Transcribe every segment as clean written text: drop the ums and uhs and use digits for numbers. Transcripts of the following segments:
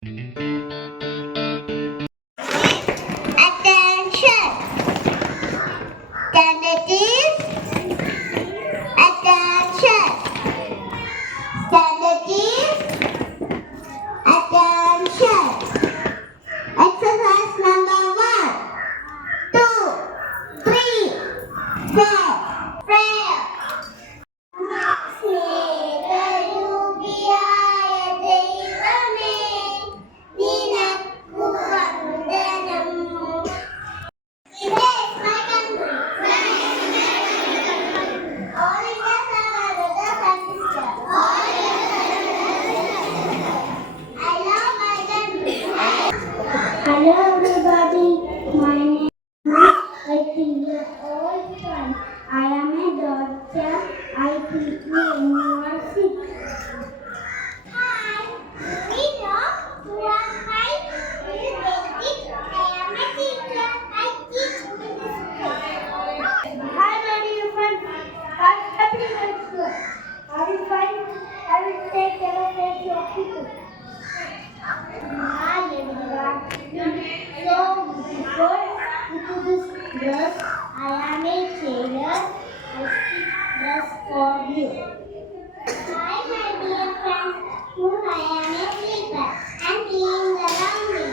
Attention! Candidates, attention! Candidates, attention! Exercise number 1, 2, 3, 4. Prayer. സ്നേഹരൂപിയായ ദൈവമേ, നിനക്കു വന്ദനം. Yes, my country. All Indians are my brothers and sisters. I love my country. Hello everybody, my name is Aithiya Olson. I am a doctor. I teach in university. Hi, we know who are my basic. I am a teacher. I teach in this school. Hi, my dear friends. I'm happy to be here. I will find. I will take care of your people. Hi, everyone. So, before into this dress, I am a tailor. I stitch dress for you. Hi, my dear friends. I am a sleeper and cleaning around me.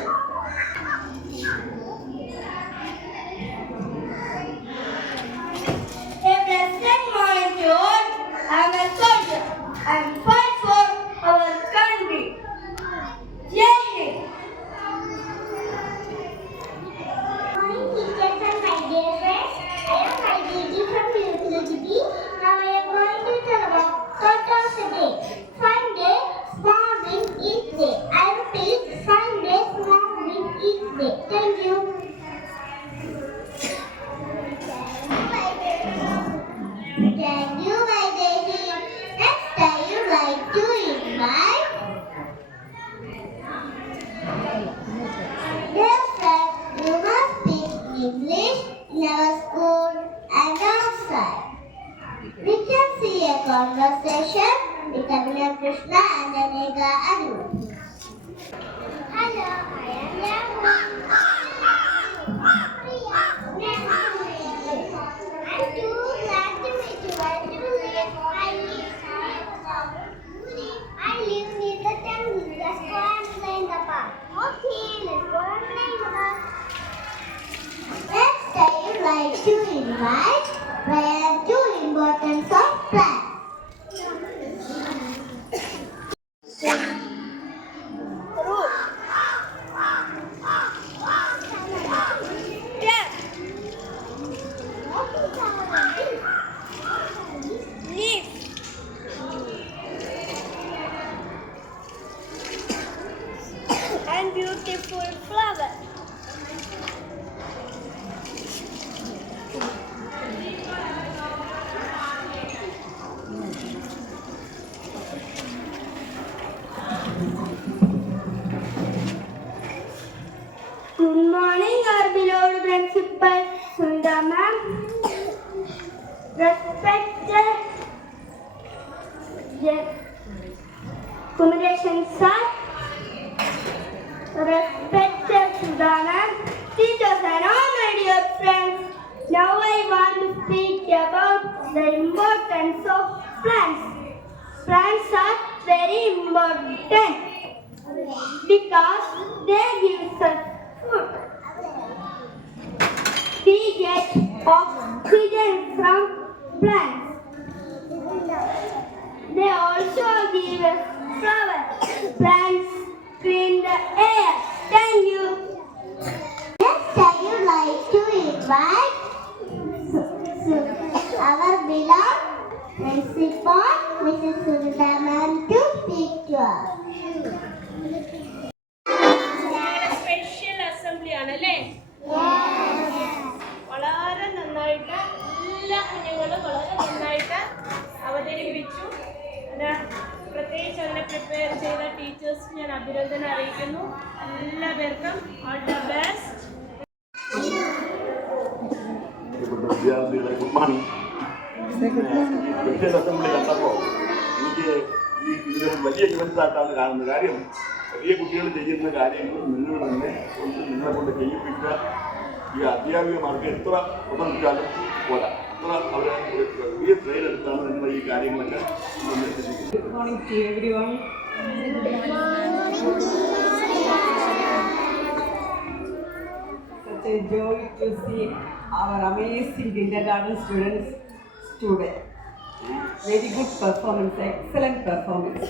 A blessed morning to all. I am a soldier. I am fight for our country. Jai Hind. Morning, teachers and my dear friends. I am Vaidiji from UPLGB. Now I am going to tell about thought of the day. Sunday, small win each day. I repeat, Sunday, small win each day. Thank you. Thank you, Vaidiji. Next, I would like to invite dear friends, you must speak English in our school and outside. We can see a conversation with Abhinav Krishna and Anega Anu. Hello, I am Yahu. I'm too glad to meet you. I live near the temple. Let's go and play in the park. Okay, let's go and play in the park. Next, I would like to invite where two importance of plants. Leaf. And beautiful flower. Good morning, our beloved principal Sundar ma'am. Respected Kumaresan sir. Respected Sundar ma'am, teachers and all my dear friends. Now I want to speak about the importance of plants. Plants are very important because they give us food. We get oxygen from plants. They also give us flowers. Plants clean the air. Thank you. Next, I would like to invite our beloved principal, Mrs. Sundar ma'am, to speak to us. Special assembly ആണല്ലേ? വളരെ നന്നായിട്ട് എല്ലാ കുഞ്ഞുങ്ങളും വളരെ നന്നായിട്ട് അവതരിപ്പിച്ചു. പ്രത്യേകിച്ച് അതിനെ പ്രിപ്പയർ ചെയ്ത ടീച്ചേഴ്സ് ഞാൻ അഭിനന്ദനം അറിയിക്കുന്നു. എല്ലാ പേർക്കും ഓൾ ദ ബെസ്റ്റ്. വിദ്യാർത്ഥികളെ ഗുഡ് മോർണിംഗ്. സ്പെഷ്യൽ അസംബ്ലി കണ്ടപ്പോൾ എനിക്ക് ഇതിനൊരു വലിയ ഇവൻസ് ആയിട്ടാണ് കാണുന്ന കാര്യം. ചെറിയ കുട്ടികൾ ചെയ്യുന്ന കാര്യങ്ങൾ നിങ്ങൾ തന്നെ നിങ്ങളെ കൊണ്ട് ചെയ്യിപ്പിച്ച ഈ അധ്യാപികമാർക്ക് എത്ര പ്രസംഗിച്ചാലും പോരാ. അത്ര അവർ വലിയ ട്രെയിൻ എടുത്താണ് നിങ്ങൾ ഈ കാര്യങ്ങളൊക്കെ നിർദ്ദേശിക്കുന്നത്. Good morning to everyone. Such a joy to see our amazing kindergarten students today. Very good performance, excellent performance.